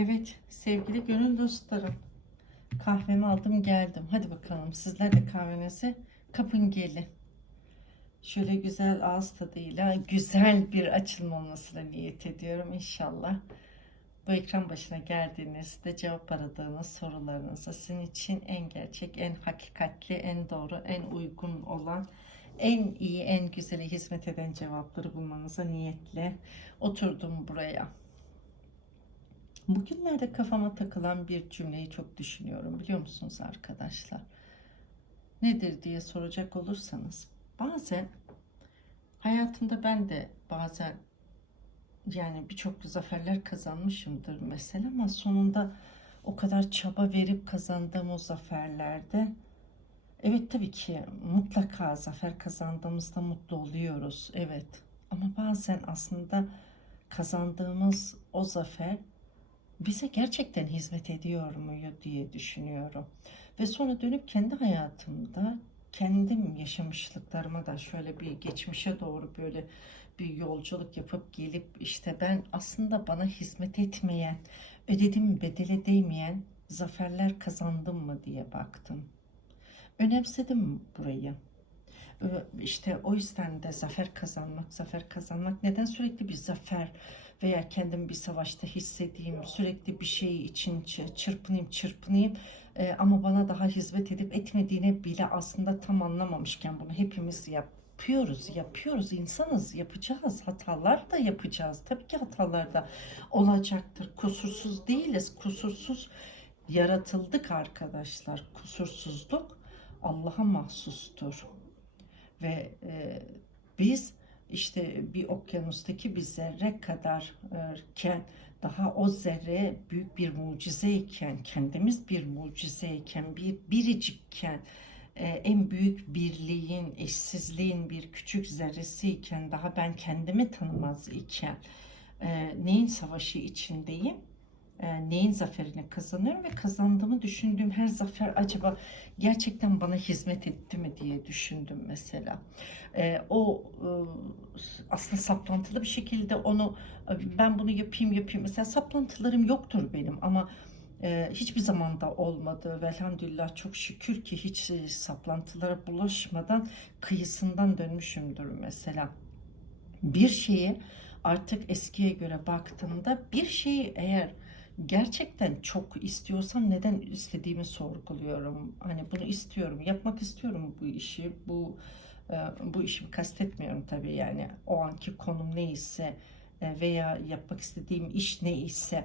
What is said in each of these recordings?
Evet sevgili gönül dostlarım. Kahvemi aldım geldim. Hadi bakalım sizler de kahvenizi kapın gelin. Şöyle güzel ağız tadıyla güzel bir açılma olmasına niyet ediyorum inşallah. Bu ekran başına geldiğinizde cevap aradığınız sorularınızı sizin için en gerçek, en hakikatli, en doğru, en uygun olan, en iyi, en güzeli hizmet eden cevapları bulmanıza niyetle oturdum buraya. Bugünlerde kafama takılan bir cümleyi çok düşünüyorum biliyor musunuz arkadaşlar? Nedir diye soracak olursanız bazen hayatımda ben de bazen yani birçok zaferler kazanmışımdır mesela ama sonunda o kadar çaba verip kazandığım o zaferlerde evet tabii ki mutlaka zafer kazandığımızda mutlu oluyoruz evet ama bazen aslında kazandığımız o zafer bize gerçekten hizmet ediyor mu diye düşünüyorum. Ve sonra dönüp kendi hayatımda kendim yaşamışlıklarıma da şöyle bir geçmişe doğru böyle bir yolculuk yapıp gelip işte ben aslında bana hizmet etmeyen, ödediğim bedele değmeyen zaferler kazandım mı diye baktım. Önemsedim burayı. İşte o yüzden de zafer kazanmak, zafer kazanmak neden sürekli bir zafer veya kendimi bir savaşta hissedeyim, sürekli bir şey için çırpınayım, çırpınayım Ee, ama bana daha hizmet edip etmediğini bile aslında tam anlamamışken bunu hepimiz yapıyoruz, yapıyoruz, insanız, yapacağız, hatalar da yapacağız. Tabii ki hatalar da olacaktır. Kusursuz değiliz, kusursuz yaratıldık arkadaşlar. Kusursuzluk Allah'a mahsustur. Ve e, biz işte bir okyanustaki bir zerre kadarken daha o zerre büyük bir mucizeyken, kendimiz bir mucizeyken, bir biricikken, e, en büyük birliğin, eşsizliğin bir küçük zerresiyken, daha ben kendimi tanımaz iken e, neyin savaşı içindeyim? e, neyin zaferini kazanıyorum ve kazandığımı düşündüğüm her zafer acaba gerçekten bana hizmet etti mi diye düşündüm mesela. O aslında saplantılı bir şekilde onu e, ben bunu yapayım yapayım. Mesela saplantılarım yoktur benim ama e, hiçbir zamanda olmadı. Velhamdülillah çok şükür ki hiç e, saplantılara bulaşmadan kıyısından dönmüşümdür mesela. Bir şeyi artık eskiye göre baktığımda bir şeyi eğer gerçekten çok istiyorsam neden istediğimi sorguluyorum. Hani bunu istiyorum, yapmak istiyorum bu işi. Bu bu işimi kastetmiyorum tabii yani. O anki konum neyse e, veya yapmak istediğim iş neyse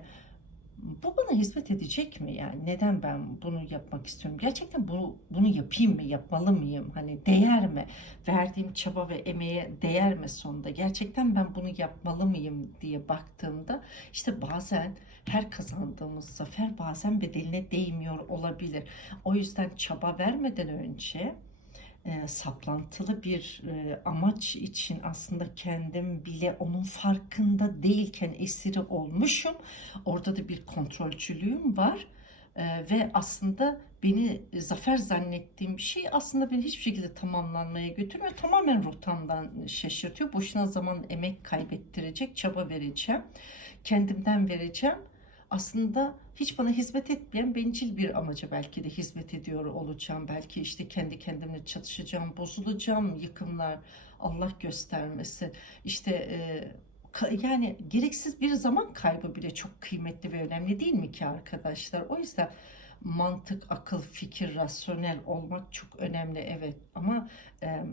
bu bana hizmet edecek mi? Yani neden ben bunu yapmak istiyorum? Gerçekten bunu bunu yapayım mı? Yapmalı mıyım? Hani değer mi? Verdiğim çaba ve emeğe değer mi sonunda? Gerçekten ben bunu yapmalı mıyım diye baktığımda işte bazen her kazandığımız zafer bazen bedeline değmiyor olabilir. O yüzden çaba vermeden önce e, saplantılı bir e, amaç için aslında kendim bile onun farkında değilken esiri olmuşum. Orada da bir kontrolcülüğüm var. E, ve aslında beni zafer zannettiğim şey aslında beni hiçbir şekilde tamamlanmaya götürmüyor. Tamamen rotamdan şaşırtıyor. Boşuna zaman emek kaybettirecek, çaba vereceğim. Kendimden vereceğim aslında hiç bana hizmet etmeyen bencil bir amaca belki de hizmet ediyor olacağım. Belki işte kendi kendimle çatışacağım, bozulacağım, yıkımlar Allah göstermesi. İşte e, yani gereksiz bir zaman kaybı bile çok kıymetli ve önemli değil mi ki arkadaşlar? O yüzden mantık, akıl, fikir, rasyonel olmak çok önemli evet ama e,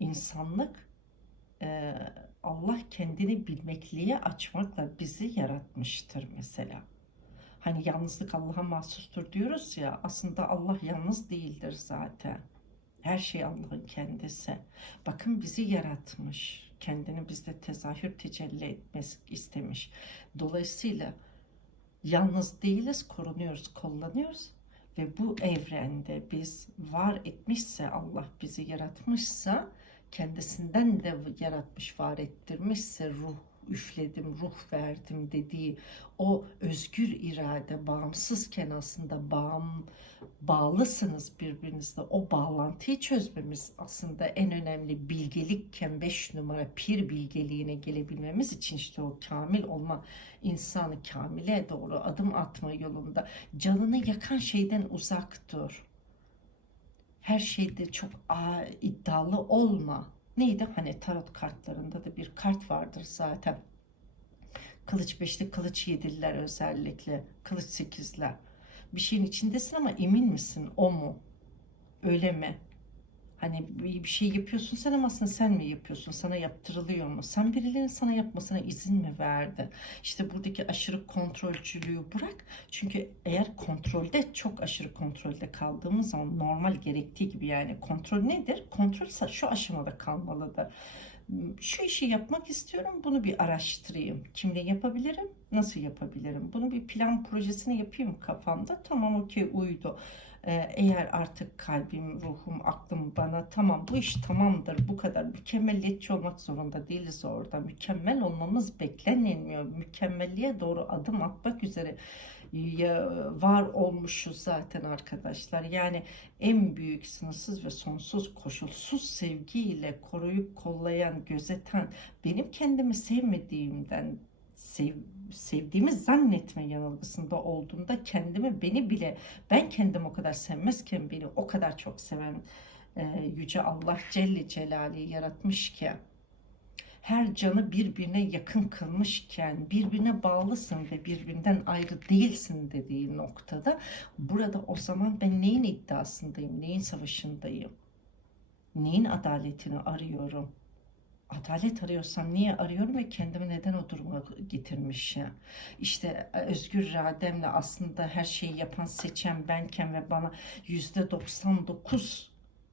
insanlık e, Allah kendini bilmekliğe açmakla bizi yaratmıştır mesela. Hani yalnızlık Allah'a mahsustur diyoruz ya aslında Allah yalnız değildir zaten. Her şey Allah'ın kendisi. Bakın bizi yaratmış. Kendini bizde tezahür tecelli etmesi istemiş. Dolayısıyla yalnız değiliz, korunuyoruz, kullanıyoruz. Ve bu evrende biz var etmişse Allah bizi yaratmışsa kendisinden de yaratmış, var ettirmişse ruh üfledim, ruh verdim dediği o özgür irade bağımsızken aslında bağım, bağlısınız birbirinizle. O bağlantıyı çözmemiz aslında en önemli bilgelikken 5 numara pir bilgeliğine gelebilmemiz için işte o kamil olma insanı kamile doğru adım atma yolunda canını yakan şeyden uzak dur. Her şeyde çok iddialı olma. Neydi? Hani tarot kartlarında da bir kart vardır zaten. Kılıç beşli, kılıç yedililer özellikle. Kılıç sekizler. Bir şeyin içindesin ama emin misin? O mu? Öyle mi? Hani bir şey yapıyorsun sen ama aslında sen mi yapıyorsun? Sana yaptırılıyor mu? Sen birilerinin sana yapmasına izin mi verdi? İşte buradaki aşırı kontrolcülüğü bırak. Çünkü eğer kontrolde çok aşırı kontrolde kaldığımız zaman normal gerektiği gibi yani kontrol nedir? Kontrol şu aşamada kalmalıdır. Şu işi yapmak istiyorum, bunu bir araştırayım. Kimle yapabilirim, nasıl yapabilirim? Bunu bir plan projesini yapayım kafamda. Tamam okey uydu. Ee, eğer artık kalbim, ruhum, aklım bana tamam bu iş tamamdır bu kadar mükemmelliyetçi olmak zorunda değiliz orada. Mükemmel olmamız beklenmiyor. Mükemmelliğe doğru adım atmak üzere var olmuşuz zaten arkadaşlar. Yani en büyük sınırsız ve sonsuz koşulsuz sevgiyle koruyup kollayan, gözeten, benim kendimi sevmediğimden sev, sevdiğimi zannetme yanılgısında olduğumda kendimi beni bile ben kendim o kadar sevmezken beni o kadar çok seven e, Yüce Allah Celle Celaluhu yaratmış ki her canı birbirine yakın kılmışken birbirine bağlısın ve birbirinden ayrı değilsin dediği noktada burada o zaman ben neyin iddiasındayım, neyin savaşındayım, neyin adaletini arıyorum? Adalet arıyorsam niye arıyorum ve kendimi neden o duruma getirmişim? İşte e, özgür irademle aslında her şeyi yapan seçen benken ve bana yüzde 99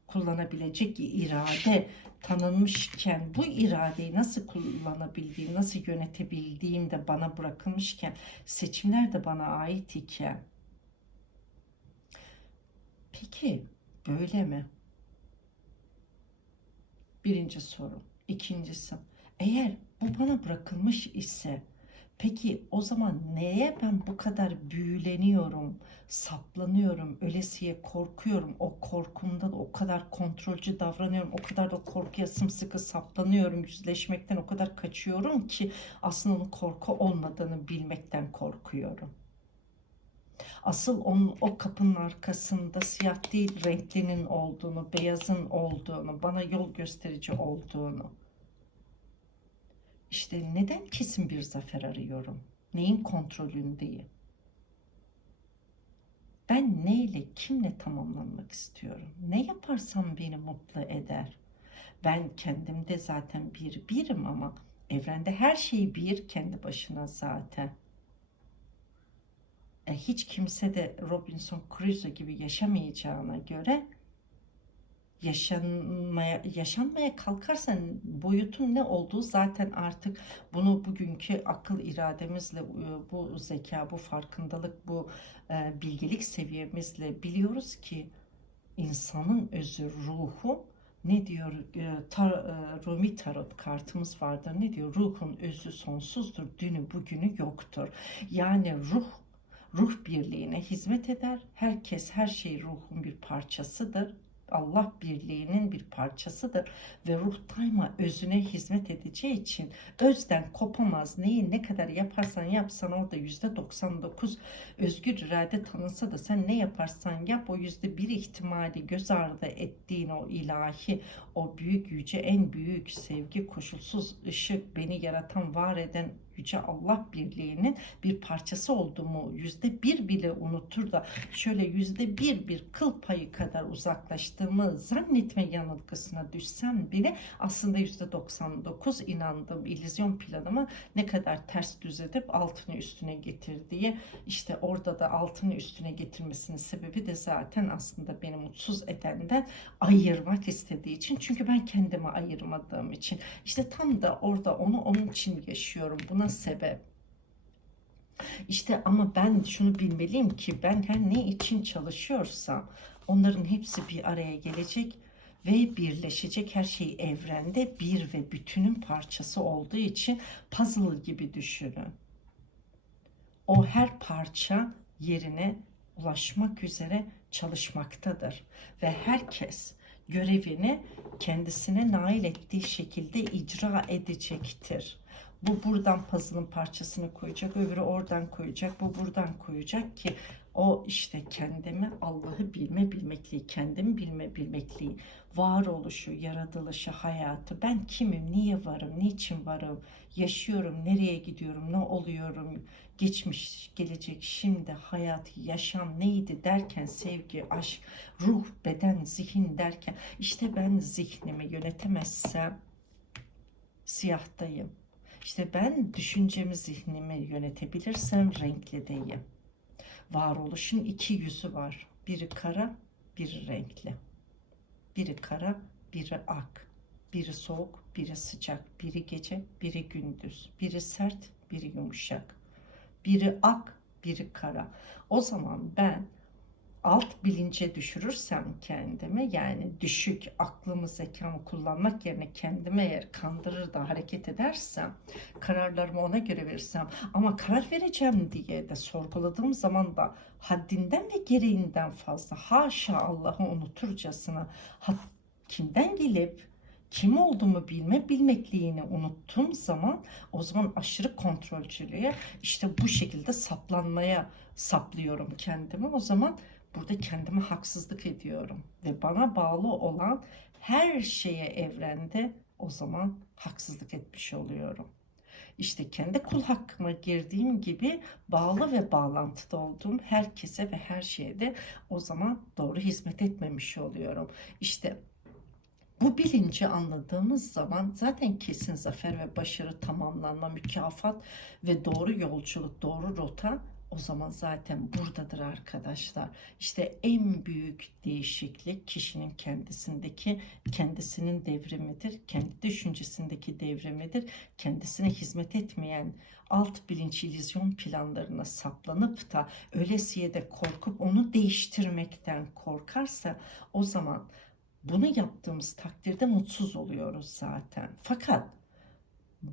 kullanabilecek irade tanınmışken bu iradeyi nasıl kullanabildiğim, nasıl yönetebildiğim de bana bırakılmışken seçimler de bana ait iken peki böyle mi? Birinci soru. İkincisi, eğer bu bana bırakılmış ise peki o zaman neye ben bu kadar büyüleniyorum, saplanıyorum, ölesiye korkuyorum, o korkumda da o kadar kontrolcü davranıyorum, o kadar da korkuya sımsıkı saplanıyorum, yüzleşmekten o kadar kaçıyorum ki aslında onun korku olmadığını bilmekten korkuyorum. Asıl onun o kapının arkasında siyah değil renklinin olduğunu, beyazın olduğunu, bana yol gösterici olduğunu. İşte neden kesin bir zafer arıyorum? Neyin kontrolündeyim? Ben neyle, kimle tamamlanmak istiyorum? Ne yaparsam beni mutlu eder? Ben kendimde zaten bir birim ama evrende her şey bir kendi başına zaten. E, hiç kimse de Robinson Crusoe gibi yaşamayacağına göre yaşanmaya yaşanmaya kalkarsan boyutun ne olduğu zaten artık bunu bugünkü akıl irademizle e, bu zeka, bu farkındalık, bu e, bilgelik seviyemizle biliyoruz ki insanın özü, ruhu ne diyor tar, Rumi tarot kartımız vardır. Ne diyor? Ruhun özü sonsuzdur. Dünü bugünü yoktur. Yani ruh ruh birliğine hizmet eder. Herkes her şey ruhun bir parçasıdır. Allah birliğinin bir parçasıdır ve ruh daima özüne hizmet edeceği için özden kopamaz. Neyi ne kadar yaparsan yapsan orada yüzde 99 özgür irade tanınsa da sen ne yaparsan yap o yüzde bir ihtimali göz ardı ettiğin o ilahi o büyük yüce en büyük sevgi koşulsuz ışık beni yaratan var eden yüce Allah birliğinin bir parçası olduğumu yüzde bir bile unutur da şöyle yüzde bir bir kıl payı kadar uzaklaştığımı zannetme yanılgısına düşsem bile aslında yüzde 99 inandığım illüzyon planıma ne kadar ters düz edip altını üstüne getirdiği işte orada da altını üstüne getirmesinin sebebi de zaten aslında beni mutsuz edenden ayırmak istediği için. Çünkü ben kendimi ayırmadığım için. İşte tam da orada onu onun için yaşıyorum. Buna sebep işte ama ben şunu bilmeliyim ki ben her ne için çalışıyorsam onların hepsi bir araya gelecek ve birleşecek her şey evrende bir ve bütünün parçası olduğu için puzzle gibi düşünün. O her parça yerine ulaşmak üzere çalışmaktadır ve herkes görevini kendisine nail ettiği şekilde icra edecektir. Bu buradan puzzle'ın parçasını koyacak, öbürü oradan koyacak, bu buradan koyacak ki o işte kendimi Allah'ı bilme bilmekliği, kendimi bilme bilmekliği, varoluşu, yaratılışı, hayatı, ben kimim, niye varım, niçin varım, yaşıyorum, nereye gidiyorum, ne oluyorum, geçmiş, gelecek, şimdi, hayat, yaşam neydi derken sevgi, aşk, ruh, beden, zihin derken işte ben zihnimi yönetemezsem siyahtayım. İşte ben düşüncemi, zihnimi yönetebilirsem renklideyim. Varoluşun iki yüzü var. Biri kara, biri renkli. Biri kara, biri ak. Biri soğuk, biri sıcak. Biri gece, biri gündüz. Biri sert, biri yumuşak. Biri ak, biri kara. O zaman ben alt bilince düşürürsem kendimi yani düşük aklımı zekamı kullanmak yerine kendime eğer kandırır da hareket edersem kararlarımı ona göre verirsem ama karar vereceğim diye de sorguladığım zaman da haddinden ve gereğinden fazla haşa Allah'ı unuturcasına kimden gelip kim olduğumu bilme bilmekliğini unuttuğum zaman o zaman aşırı kontrolcülüğe işte bu şekilde saplanmaya saplıyorum kendimi. O zaman burada kendime haksızlık ediyorum ve bana bağlı olan her şeye evrende o zaman haksızlık etmiş oluyorum. İşte kendi kul hakkıma girdiğim gibi bağlı ve bağlantıda olduğum herkese ve her şeye de o zaman doğru hizmet etmemiş oluyorum. İşte bu bilinci anladığımız zaman zaten kesin zafer ve başarı tamamlanma, mükafat ve doğru yolculuk, doğru rota o zaman zaten buradadır arkadaşlar. İşte en büyük değişiklik kişinin kendisindeki kendisinin devrimidir. Kendi düşüncesindeki devrimidir. Kendisine hizmet etmeyen alt bilinç illüzyon planlarına saplanıp da ölesiye de korkup onu değiştirmekten korkarsa o zaman bunu yaptığımız takdirde mutsuz oluyoruz zaten. Fakat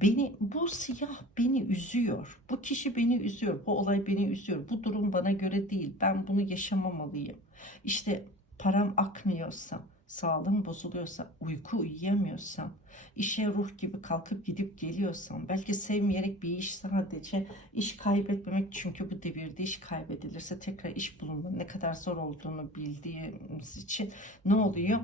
beni bu siyah beni üzüyor. Bu kişi beni üzüyor. Bu olay beni üzüyor. Bu durum bana göre değil. Ben bunu yaşamamalıyım. İşte param akmıyorsa, sağlığım bozuluyorsa, uyku uyuyamıyorsam, işe ruh gibi kalkıp gidip geliyorsam, belki sevmeyerek bir iş sadece iş kaybetmemek çünkü bu devirde iş kaybedilirse tekrar iş bulunma ne kadar zor olduğunu bildiğimiz için ne oluyor?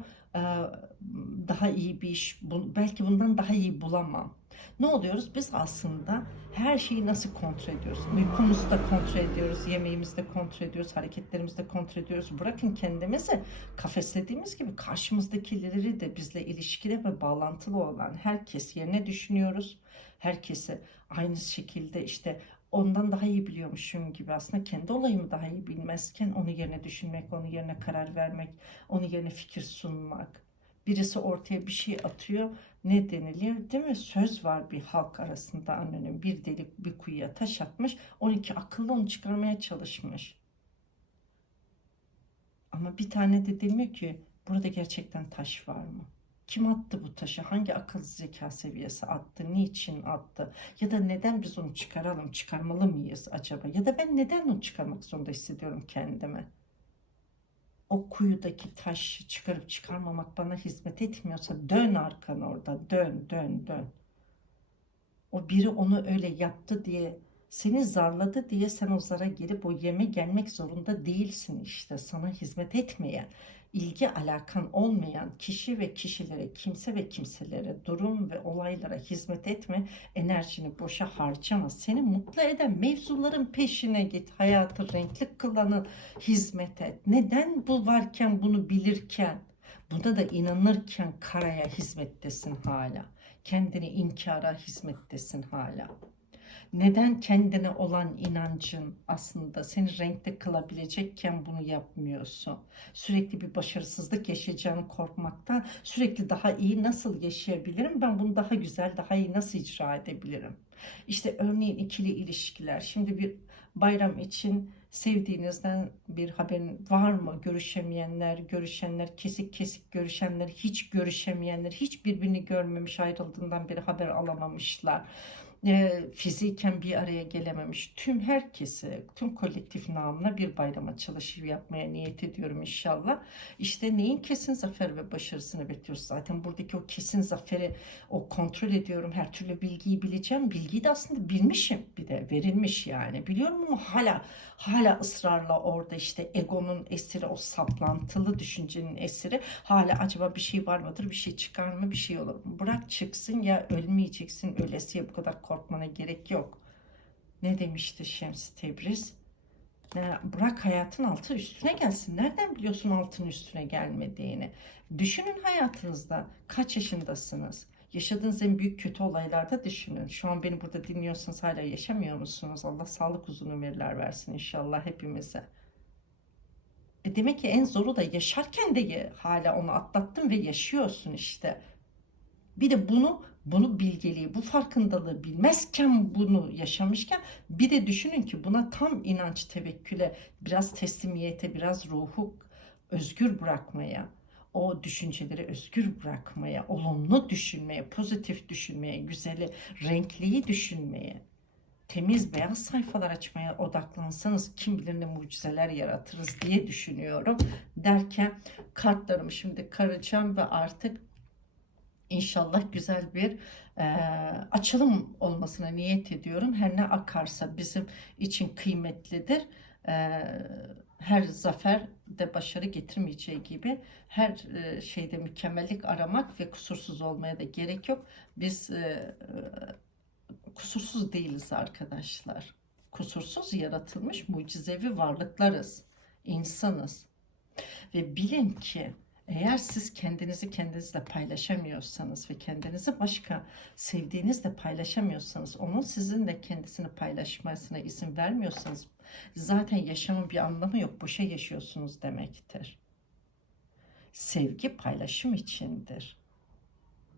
Daha iyi bir iş, belki bundan daha iyi bulamam. Ne oluyoruz? Biz aslında her şeyi nasıl kontrol ediyoruz? Uykumuzu da kontrol ediyoruz, yemeğimizi de kontrol ediyoruz, hareketlerimizi de kontrol ediyoruz. Bırakın kendimizi kafeslediğimiz gibi karşımızdakileri de bizle ilişkili ve bağlantılı olan herkes yerine düşünüyoruz. Herkesi aynı şekilde işte ondan daha iyi biliyormuşum gibi aslında kendi olayımı daha iyi bilmezken onu yerine düşünmek, onu yerine karar vermek, onu yerine fikir sunmak. Birisi ortaya bir şey atıyor. Ne denilir değil mi? Söz var bir halk arasında annenin bir delik bir kuyuya taş atmış. 12 akıllı onu çıkarmaya çalışmış. Ama bir tane de demiyor ki burada gerçekten taş var mı? Kim attı bu taşı? Hangi akıl zeka seviyesi attı? Niçin attı? Ya da neden biz onu çıkaralım? Çıkarmalı mıyız acaba? Ya da ben neden onu çıkarmak zorunda hissediyorum kendime? O kuyudaki taşı çıkarıp çıkarmamak bana hizmet etmiyorsa dön arkan orada. Dön, dön, dön. O biri onu öyle yaptı diye seni zarladı diye sen o zara girip o yeme gelmek zorunda değilsin işte sana hizmet etmeyen ilgi alakan olmayan kişi ve kişilere, kimse ve kimselere, durum ve olaylara hizmet etme, enerjini boşa harcama. Seni mutlu eden mevzuların peşine git. Hayatı renkli kılanı hizmet et. Neden bu varken bunu bilirken, buna da inanırken karaya hizmettesin hala. Kendini inkara hizmettesin hala. Neden kendine olan inancın aslında seni renkli kılabilecekken bunu yapmıyorsun? Sürekli bir başarısızlık yaşayacağını korkmaktan sürekli daha iyi nasıl yaşayabilirim? Ben bunu daha güzel, daha iyi nasıl icra edebilirim? İşte örneğin ikili ilişkiler. Şimdi bir bayram için sevdiğinizden bir haberin var mı? Görüşemeyenler, görüşenler, kesik kesik görüşenler, hiç görüşemeyenler, hiç birbirini görmemiş ayrıldığından beri haber alamamışlar. E, fiziken bir araya gelememiş tüm herkesi, tüm kolektif namına bir bayram açılışı yapmaya niyet ediyorum inşallah. İşte neyin kesin zafer ve başarısını bekliyoruz? Zaten buradaki o kesin zaferi o kontrol ediyorum her türlü bilgiyi bileceğim. Bilgiyi de aslında bilmişim bir de verilmiş yani. Biliyorum ama hala hala ısrarla orada işte egonun esiri o saplantılı düşüncenin esiri. Hala acaba bir şey var mıdır bir şey çıkar mı bir şey olur mu? Bırak çıksın ya ölmeyeceksin öylesiye bu kadar korkmana gerek yok ne demişti Şems Tebriz bırak hayatın altı üstüne gelsin. Nereden biliyorsun altın üstüne gelmediğini? Düşünün hayatınızda kaç yaşındasınız? Yaşadığınız en büyük kötü olaylarda düşünün. Şu an beni burada dinliyorsanız hala yaşamıyor musunuz? Allah sağlık uzun ömürler versin inşallah hepimize. E demek ki en zoru da yaşarken de hala onu atlattın ve yaşıyorsun işte. Bir de bunu bunu bilgeliği, bu farkındalığı bilmezken bunu yaşamışken bir de düşünün ki buna tam inanç tevekküle, biraz teslimiyete, biraz ruhu özgür bırakmaya, o düşünceleri özgür bırakmaya, olumlu düşünmeye, pozitif düşünmeye, güzeli, renkliyi düşünmeye, temiz beyaz sayfalar açmaya odaklansanız kim bilir ne mucizeler yaratırız diye düşünüyorum. Derken kartlarımı şimdi karacağım ve artık İnşallah güzel bir e, açılım olmasına niyet ediyorum. Her ne akarsa bizim için kıymetlidir. E, her zafer de başarı getirmeyeceği gibi her şeyde mükemmellik aramak ve kusursuz olmaya da gerek yok. Biz e, kusursuz değiliz arkadaşlar. Kusursuz yaratılmış mucizevi varlıklarız. insanız. Ve bilin ki eğer siz kendinizi kendinizle paylaşamıyorsanız ve kendinizi başka sevdiğinizle paylaşamıyorsanız, onun sizinle kendisini paylaşmasına izin vermiyorsanız zaten yaşamın bir anlamı yok, boşa yaşıyorsunuz demektir. Sevgi paylaşım içindir.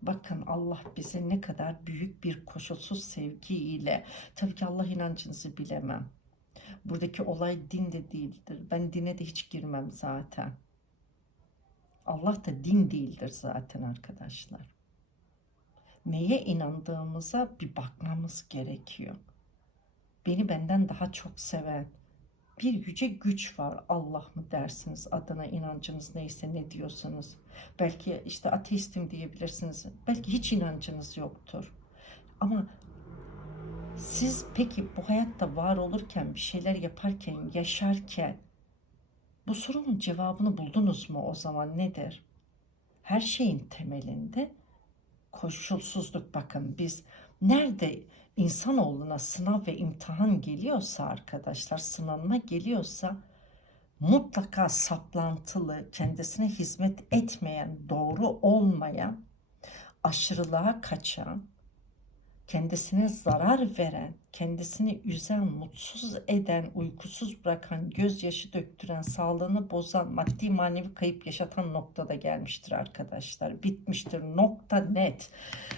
Bakın Allah bize ne kadar büyük bir koşulsuz sevgiyle, tabii ki Allah inancınızı bilemem. Buradaki olay din de değildir. Ben dine de hiç girmem zaten. Allah da din değildir zaten arkadaşlar. Neye inandığımıza bir bakmamız gerekiyor. Beni benden daha çok seven bir yüce güç var Allah mı dersiniz adına inancınız neyse ne diyorsanız. Belki işte ateistim diyebilirsiniz. Belki hiç inancınız yoktur. Ama siz peki bu hayatta var olurken bir şeyler yaparken yaşarken bu sorunun cevabını buldunuz mu o zaman nedir? Her şeyin temelinde koşulsuzluk bakın biz nerede insanoğluna sınav ve imtihan geliyorsa arkadaşlar sınanma geliyorsa mutlaka saplantılı kendisine hizmet etmeyen doğru olmayan aşırılığa kaçan kendisine zarar veren, kendisini üzen, mutsuz eden, uykusuz bırakan, gözyaşı döktüren, sağlığını bozan, maddi manevi kayıp yaşatan noktada gelmiştir arkadaşlar. Bitmiştir. Nokta net.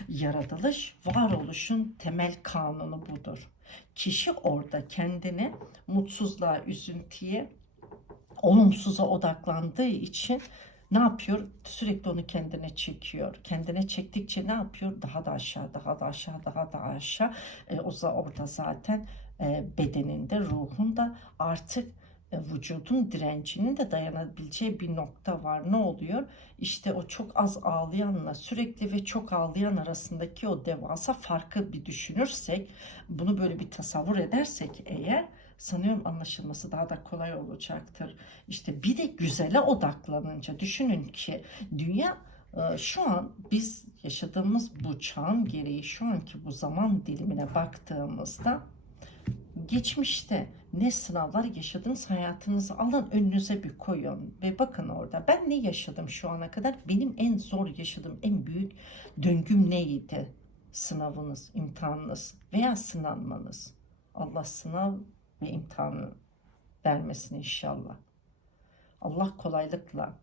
Yaratılış, varoluşun temel kanunu budur. Kişi orada kendini mutsuzluğa, üzüntüye, olumsuza odaklandığı için ne yapıyor? Sürekli onu kendine çekiyor. Kendine çektikçe ne yapıyor? Daha da aşağı, daha da aşağı, daha da aşağı. E, o za- orada zaten e, bedeninde, ruhunda artık e, vücudun direncinin de dayanabileceği bir nokta var. Ne oluyor? İşte o çok az ağlayanla sürekli ve çok ağlayan arasındaki o devasa farkı bir düşünürsek, bunu böyle bir tasavvur edersek eğer sanıyorum anlaşılması daha da kolay olacaktır. İşte bir de güzele odaklanınca düşünün ki dünya e, şu an biz yaşadığımız bu çağın gereği şu anki bu zaman dilimine baktığımızda geçmişte ne sınavlar yaşadınız hayatınızı alın önünüze bir koyun ve bakın orada ben ne yaşadım şu ana kadar benim en zor yaşadığım en büyük döngüm neydi sınavınız, imtihanınız veya sınanmanız. Allah sınav ve imtihanı vermesin inşallah. Allah kolaylıkla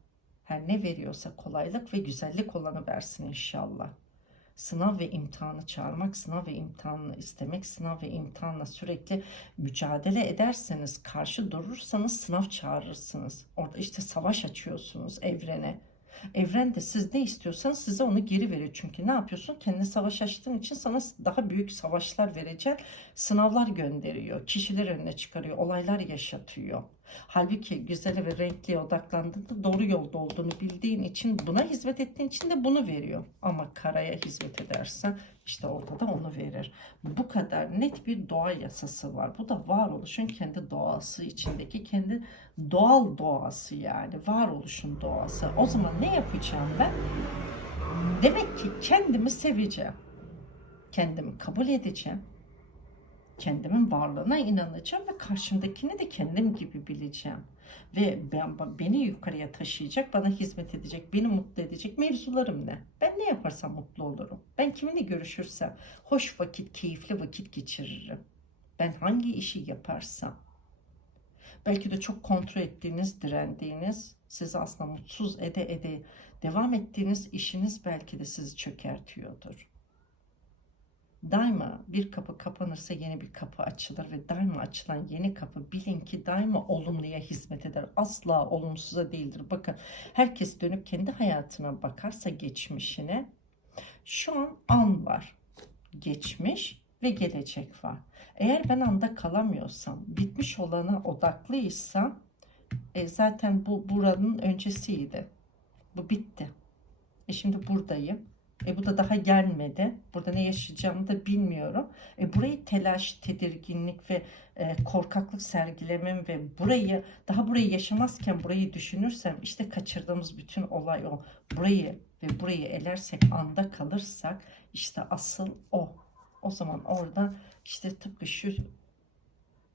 her ne veriyorsa kolaylık ve güzellik olanı versin inşallah. Sınav ve imtihanı çağırmak, sınav ve imtihanını istemek, sınav ve imtihanla sürekli mücadele ederseniz, karşı durursanız sınav çağırırsınız. Orada işte savaş açıyorsunuz evrene. Evren de siz ne istiyorsanız size onu geri veriyor. Çünkü ne yapıyorsun? Kendine savaş açtığın için sana daha büyük savaşlar verecek sınavlar gönderiyor. Kişiler önüne çıkarıyor. Olaylar yaşatıyor. Halbuki güzele ve renkliye odaklandığında doğru yolda olduğunu bildiğin için buna hizmet ettiğin için de bunu veriyor. Ama karaya hizmet edersen işte orada da onu verir. Bu kadar net bir doğa yasası var. Bu da varoluşun kendi doğası içindeki kendi doğal doğası yani varoluşun doğası. O zaman ne yapacağım ben? Demek ki kendimi seveceğim. Kendimi kabul edeceğim kendimin varlığına inanacağım ve karşımdakini de kendim gibi bileceğim. Ve ben, beni yukarıya taşıyacak, bana hizmet edecek, beni mutlu edecek mevzularım ne? Ben ne yaparsam mutlu olurum. Ben kiminle görüşürsem hoş vakit, keyifli vakit geçiririm. Ben hangi işi yaparsam. Belki de çok kontrol ettiğiniz, direndiğiniz, sizi aslında mutsuz ede ede devam ettiğiniz işiniz belki de sizi çökertiyordur. Daima bir kapı kapanırsa yeni bir kapı açılır ve daima açılan yeni kapı bilin ki daima olumluya hizmet eder. Asla olumsuza değildir. Bakın herkes dönüp kendi hayatına bakarsa geçmişine şu an an var. Geçmiş ve gelecek var. Eğer ben anda kalamıyorsam, bitmiş olana odaklıysam e, zaten bu buranın öncesiydi. Bu bitti. E şimdi buradayım e bu da daha gelmedi. Burada ne yaşayacağımı da bilmiyorum. E burayı telaş, tedirginlik ve e, korkaklık sergilemem ve burayı daha burayı yaşamazken burayı düşünürsem işte kaçırdığımız bütün olay o. Burayı ve burayı elersek anda kalırsak işte asıl o. O zaman orada işte tıpkı şu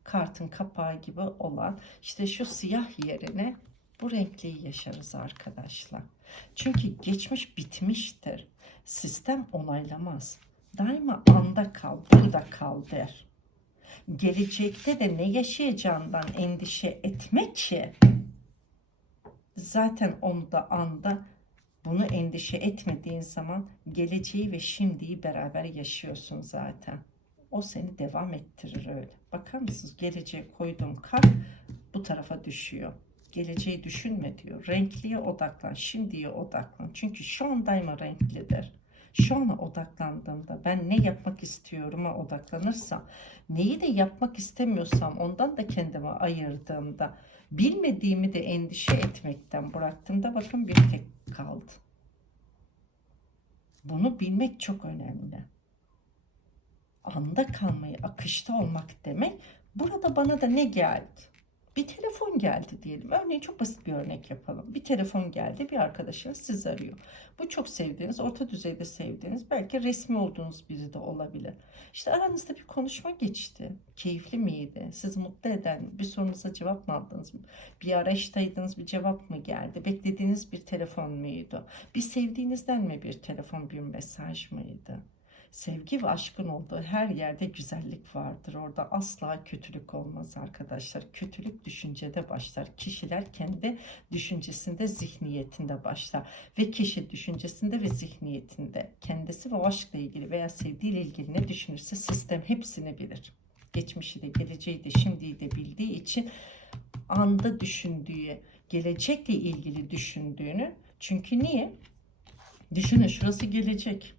kartın kapağı gibi olan işte şu siyah yerine bu renkliyi yaşarız arkadaşlar. Çünkü geçmiş bitmiştir. Sistem onaylamaz. Daima anda kal, burada kal der. Gelecekte de ne yaşayacağından endişe etme ki zaten onda anda bunu endişe etmediğin zaman geleceği ve şimdiyi beraber yaşıyorsun zaten. O seni devam ettirir öyle. Bakar mısınız? Geleceğe koyduğum kart bu tarafa düşüyor. Geleceği düşünme diyor. Renkliye odaklan, şimdiye odaklan. Çünkü şu an daima renklidir. Şu ana odaklandığımda ben ne yapmak istiyorum'a odaklanırsam, neyi de yapmak istemiyorsam ondan da kendime ayırdığımda, bilmediğimi de endişe etmekten bıraktığımda bakın bir tek kaldı. Bunu bilmek çok önemli. Anda kalmayı, akışta olmak demek. Burada bana da ne geldi? Bir telefon geldi diyelim. Örneğin çok basit bir örnek yapalım. Bir telefon geldi, bir arkadaşınız sizi arıyor. Bu çok sevdiğiniz, orta düzeyde sevdiğiniz, belki resmi olduğunuz biri de olabilir. İşte aranızda bir konuşma geçti. Keyifli miydi? Sizi mutlu eden bir sorunuza cevap mı aldınız? Bir arayıştaydınız, bir cevap mı geldi? Beklediğiniz bir telefon muydu? Bir sevdiğinizden mi bir telefon, bir mesaj mıydı? Sevgi ve aşkın olduğu her yerde güzellik vardır. Orada asla kötülük olmaz arkadaşlar. Kötülük düşüncede başlar. Kişiler kendi düşüncesinde, zihniyetinde başlar. Ve kişi düşüncesinde ve zihniyetinde kendisi ve o aşkla ilgili veya sevdiğiyle ilgili ne düşünürse sistem hepsini bilir. Geçmişi de, geleceği de, şimdiyi de bildiği için anda düşündüğü, gelecekle ilgili düşündüğünü çünkü niye? Düşünün şurası gelecek.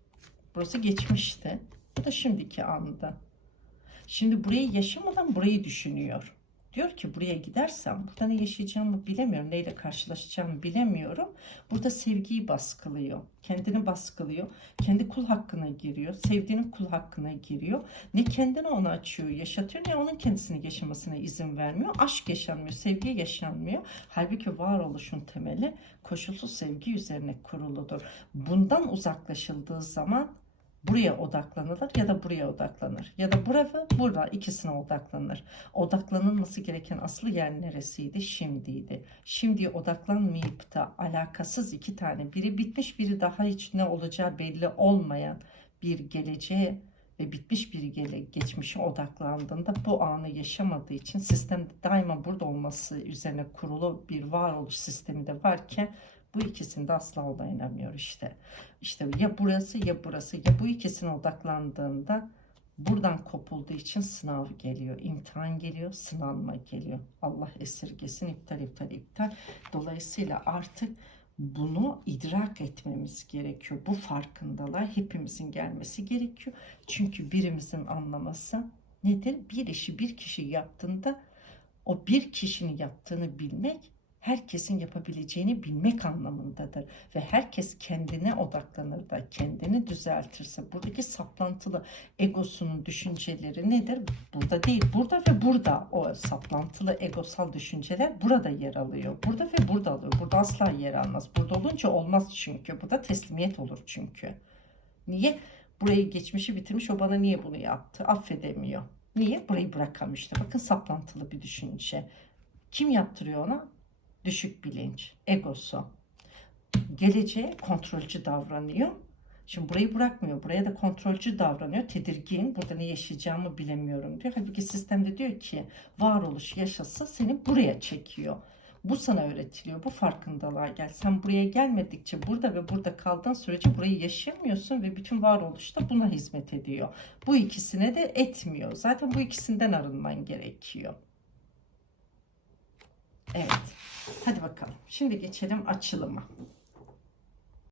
Burası geçmişte. Bu da şimdiki anda. Şimdi burayı yaşamadan burayı düşünüyor. Diyor ki buraya gidersem burada ne yaşayacağımı bilemiyorum. Neyle karşılaşacağımı bilemiyorum. Burada sevgiyi baskılıyor. Kendini baskılıyor. Kendi kul hakkına giriyor. Sevdiğinin kul hakkına giriyor. Ne kendini ona açıyor, yaşatıyor ne onun kendisini yaşamasına izin vermiyor. Aşk yaşanmıyor, sevgi yaşanmıyor. Halbuki varoluşun temeli koşulsuz sevgi üzerine kuruludur. Bundan uzaklaşıldığı zaman buraya odaklanılır ya da buraya odaklanır. Ya da burada, burada ikisine odaklanır. Odaklanılması gereken aslı yer neresiydi? Şimdiydi. Şimdiye odaklanmayıp da alakasız iki tane, biri bitmiş biri daha hiç ne olacağı belli olmayan bir geleceğe ve bitmiş bir gele, geçmişe odaklandığında bu anı yaşamadığı için sistemde daima burada olması üzerine kurulu bir varoluş sistemi de varken bu ikisinde asla odayanamıyor işte. İşte ya burası ya burası ya bu ikisine odaklandığında buradan kopulduğu için sınav geliyor, imtihan geliyor, sınanma geliyor. Allah esirgesin, iptal iptal iptal. Dolayısıyla artık bunu idrak etmemiz gerekiyor. Bu farkındalığa hepimizin gelmesi gerekiyor. Çünkü birimizin anlaması nedir? Bir işi bir kişi yaptığında o bir kişinin yaptığını bilmek herkesin yapabileceğini bilmek anlamındadır. Ve herkes kendine odaklanır da kendini düzeltirse buradaki saplantılı egosunun düşünceleri nedir? Burada değil, burada ve burada o saplantılı egosal düşünceler burada yer alıyor. Burada ve burada alıyor. Burada asla yer almaz. Burada olunca olmaz çünkü. Burada teslimiyet olur çünkü. Niye? Burayı geçmişi bitirmiş o bana niye bunu yaptı? Affedemiyor. Niye? Burayı bırakamıştı. Bakın saplantılı bir düşünce. Kim yaptırıyor ona? Düşük bilinç, egosu. Geleceğe kontrolcü davranıyor. Şimdi burayı bırakmıyor. Buraya da kontrolcü davranıyor. Tedirgin. Burada ne yaşayacağımı bilemiyorum diyor. Halbuki sistemde diyor ki varoluş yaşası seni buraya çekiyor. Bu sana öğretiliyor. Bu farkındalığa gel. Sen buraya gelmedikçe burada ve burada kaldığın sürece burayı yaşayamıyorsun ve bütün varoluş da buna hizmet ediyor. Bu ikisine de etmiyor. Zaten bu ikisinden arınman gerekiyor. Evet. Hadi bakalım. Şimdi geçelim açılıma.